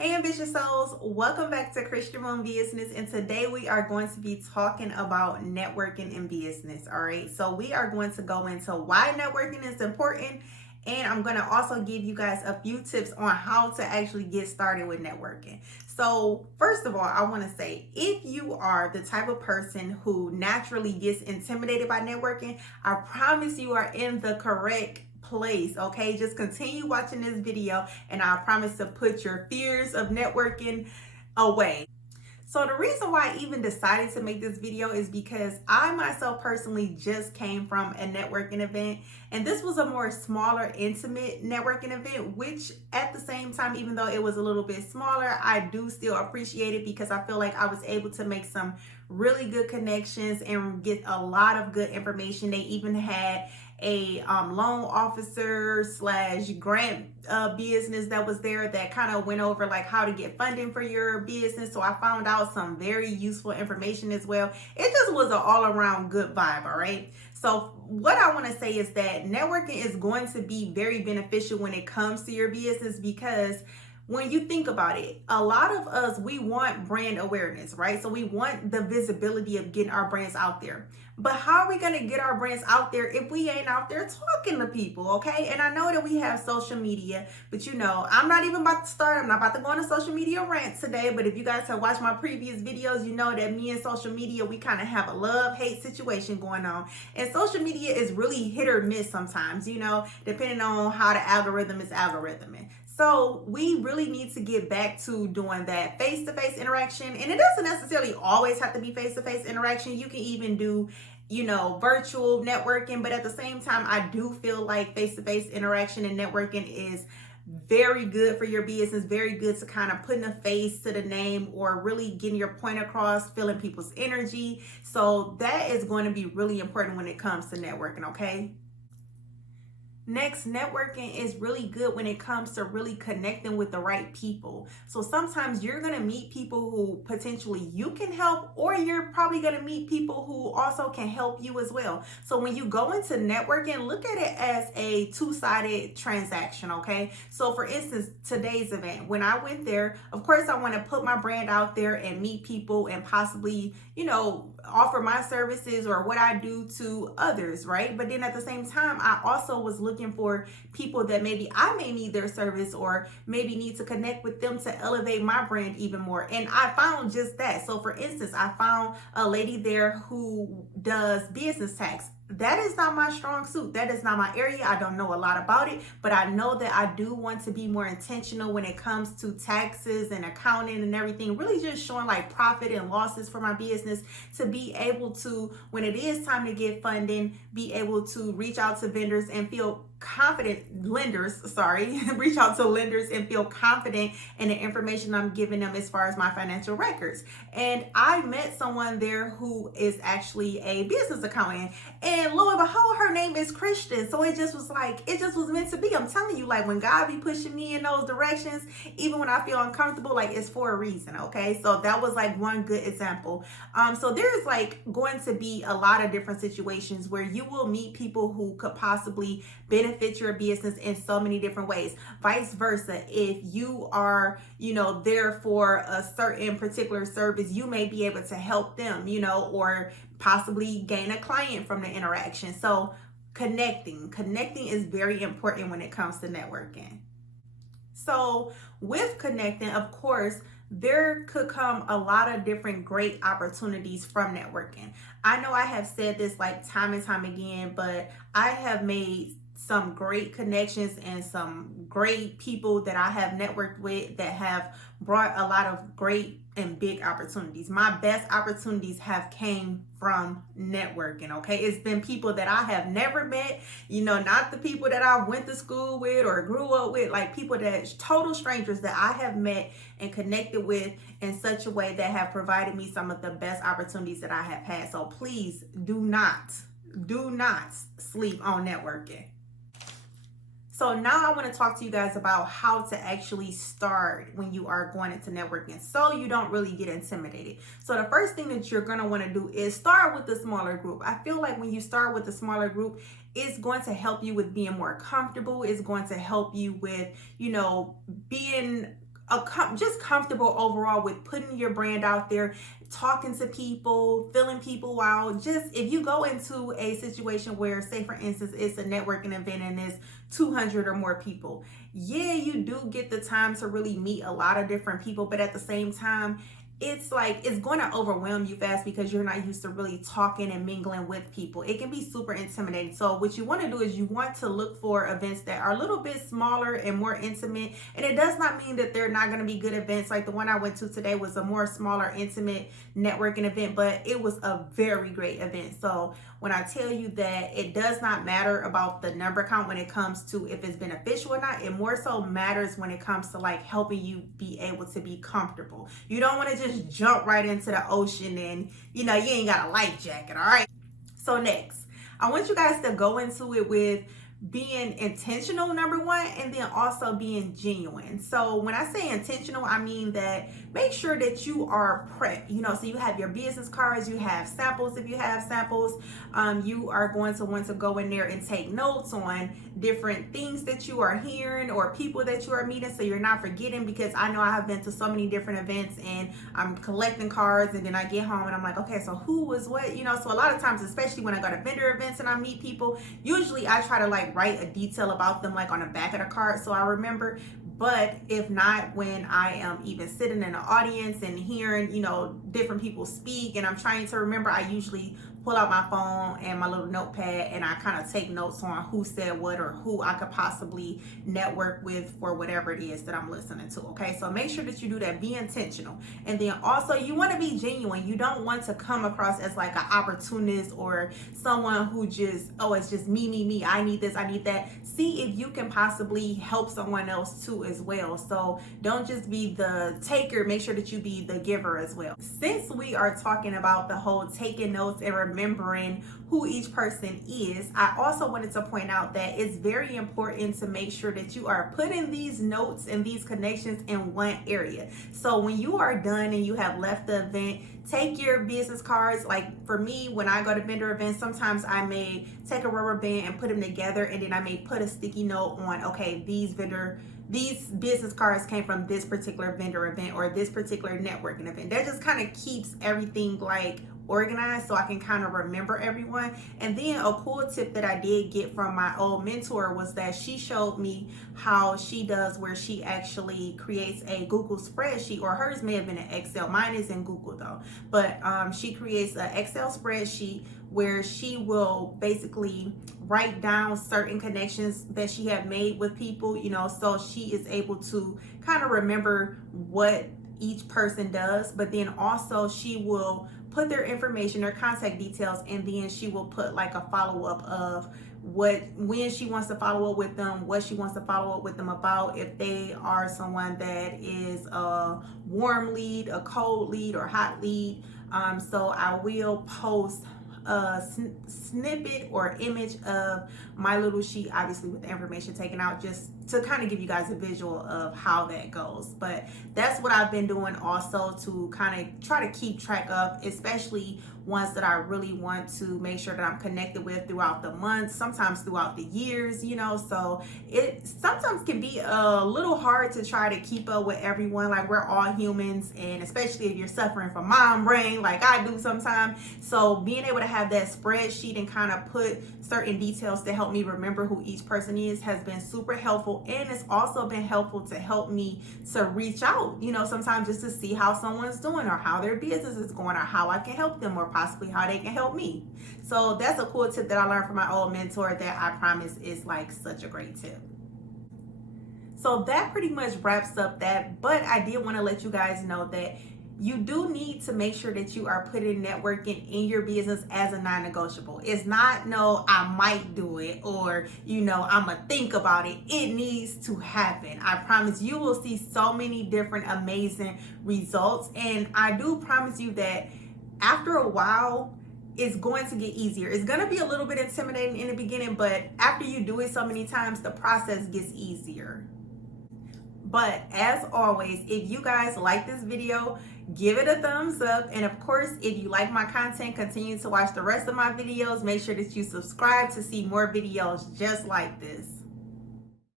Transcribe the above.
Hey ambitious souls, welcome back to 𝐓𝐢𝐤𝐿 Business, and today we are going to be talking about networking in business. All right, so we are going to go into why networking is important, and I'm going to also give you guys a few tips on how to actually get started with networking. So first of all, I want to say, if you are the type of person who naturally gets intimidated by networking, I promise you are in the correct place. Okay, just continue watching this video and I promise to put your fears of networking away. So the reason why I even decided to make this video is because I myself personally just came from a networking event, and this was a more smaller, intimate networking event, which at the same time, even though it was a little bit smaller, I do still appreciate it because I feel like I was able to make some really good connections and get a lot of good information. They even had a loan officer slash grant business that was there that kind of went over like how to get funding for your business. So I found out some very useful information as well. It just was an all-around good vibe. All right, so what I want to say is that networking is going to be very beneficial when it comes to your business, because when you think about it, a lot of us, we want brand awareness, right? So we want the visibility of getting our brands out there. But how are we going to get our brands out there if we ain't out there talking to people, okay? And I know that we have social media, but you know, I'm not even about to start. I'm not about to go on a social media rant today. But if you guys have watched my previous videos, you know that me and social media, we kind of have a love-hate situation going on. And social media is really hit or miss sometimes, you know, depending on how the algorithm is algorithming. So we really need to get back to doing that face-to-face interaction. And it doesn't necessarily always have to be face-to-face interaction. You can even do, you know, virtual networking. But at the same time, I do feel like face-to-face interaction and networking is very good for your business, very good to kind of putting a face to the name or really getting your point across, feeling people's energy. So that is going to be really important when it comes to networking, okay? Next, networking is really good when it comes to really connecting with the right people. So sometimes you're going to meet people who potentially you can help, or you're probably going to meet people who also can help you as well. So when you go into networking, look at it as a two-sided transaction, okay? So for instance, today's event, when I went there, of course, I want to put my brand out there and meet people and possibly, you know, offer my services or what I do to others, right? But then at the same time, I also was looking for people that maybe I may need their service or maybe need to connect with them to elevate my brand even more. And I found just that. So for instance, I found a lady there who does business tax. That is not my strong suit. That is not my area. I don't know a lot about it, but I know that I do want to be more intentional when it comes to taxes and accounting and everything, really just showing like profit and losses for my business, to be able to, when it is time to get funding, be able to reach out to vendors and feel confident, reach out to lenders and feel confident in the information I'm giving them as far as my financial records. And I met someone there who is actually a business accountant, and lo and behold, her name is Christian. So it just was like, it just was meant to be. I'm telling you, like when God be pushing me in those directions, even when I feel uncomfortable, like it's for a reason, okay? So that was like one good example. So there's like going to be a lot of different situations where you will meet people who could possibly benefit your business in so many different ways. Vice versa, if you are, you know, there for a certain particular service, you may be able to help them, you know, or possibly gain a client from the interaction. So connecting is very important when it comes to networking. So with connecting, of course, there could come a lot of different great opportunities from networking. I know I have said this like time and time again, but I have made some great connections and some great people that I have networked with that have brought a lot of great and big opportunities. My best opportunities have came from networking, okay? It's been people that I have never met, you know, not the people that I went to school with or grew up with, like people that total strangers that I have met and connected with in such a way that have provided me some of the best opportunities that I have had. So please do not sleep on networking. So now I want to talk to you guys about how to actually start when you are going into networking so you don't really get intimidated. So the first thing that you're going to want to do is start with a smaller group. I feel like when you start with a smaller group, it's going to help you with being more comfortable. It's going to help you with, you know, being just comfortable overall with putting your brand out there, talking to people, filling people out. Just if you go into a situation where, say for instance, it's a networking event and there's 200 or more people, yeah, you do get the time to really meet a lot of different people, but at the same time, it's like it's going to overwhelm you fast because you're not used to really talking and mingling with people. It can be super intimidating. So what you want to do is you want to look for events that are a little bit smaller and more intimate. And it does not mean that they're not going to be good events. Like the one I went to today was a more smaller, intimate networking event, but it was a very great event. So when I tell you that it does not matter about the number count when it comes to if it's beneficial or not, it more so matters when it comes to like helping you be able to be comfortable. You don't want to just jump right into the ocean and you ain't got a life jacket. All right. So next, I want you guys to go into it with being intentional, number one, and then also being genuine. So when I say intentional, I mean that make sure that you are prepped, so you have your business cards, you have samples. If you have samples, you are going to want to go in there and take notes on different things that you are hearing or people that you are meeting, so you're not forgetting, because I know I have been to so many different events and I'm collecting cards and then I get home and I'm like, okay, so who was what, so a lot of times, especially when I go to vendor events and I meet people, usually I try to like write a detail about them like on the back of the card so I remember. But if not, when I am even sitting in the audience and hearing different people speak and I'm trying to remember, I usually pull out my phone and my little notepad and I kind of take notes on who said what or who I could possibly network with for whatever it is that I'm listening to. Okay, so make sure that you do that. Be intentional. And then also you want to be genuine. You don't want to come across as like an opportunist or someone who just, oh, it's just me, I need this, I need that. See if you can possibly help someone else too as well. So don't just be the taker, make sure that you be the giver as well. Since we are talking about the whole taking notes and remembering who each person is, I also wanted to point out that it's very important to make sure that you are putting these notes and these connections in one area. So when you are done and you have left the event, take your business cards. Like for me, when I go to vendor events, sometimes I may take a rubber band and put them together, and then I may put a sticky note on, okay, these business cards came from this particular vendor event or this particular networking event. That just kind of keeps everything like organized so I can kind of remember everyone. And then a cool tip that I did get from my old mentor was that she showed me how she does, where she actually creates a Google spreadsheet, or hers may have been an Excel. Mine is in Google though, but she creates an Excel spreadsheet where she will basically write down certain connections that she had made with people, so she is able to kind of remember what each person does. But then also she will put their information, their contact details, and then she will put like a follow-up of when she wants to follow up with them, what she wants to follow up with them about, if they are someone that is a warm lead, a cold lead, or hot lead. So I will post a snippet or image of my little sheet, obviously with the information taken out, just to kind of give you guys a visual of how that goes. But that's what I've been doing also to kind of try to keep track of, especially ones that I really want to make sure that I'm connected with throughout the months, sometimes throughout the years, so it sometimes can be a little hard to try to keep up with everyone. Like, we're all humans, and especially if you're suffering from mom brain like I do sometimes. So being able to have that spreadsheet and kind of put certain details to help me remember who each person is has been super helpful. And it's also been helpful to help me to reach out, sometimes just to see how someone's doing or how their business is going or how I can help them or possibly how they can help me. So that's a cool tip that I learned from my old mentor that I promise is like such a great tip. So that pretty much wraps up that, but I did want to let you guys know that you do need to make sure that you are putting networking in your business as a non-negotiable. It's not, no, I might do it, or, I'm gonna think about it. It needs to happen. I promise you will see so many different amazing results. And I do promise you that after a while, it's going to get easier. It's going to be a little bit intimidating in the beginning, but after you do it so many times, the process gets easier. But as always, if you guys like this video, give it a thumbs up. And of course, if you like my content, continue to watch the rest of my videos. Make sure that you subscribe to see more videos just like this.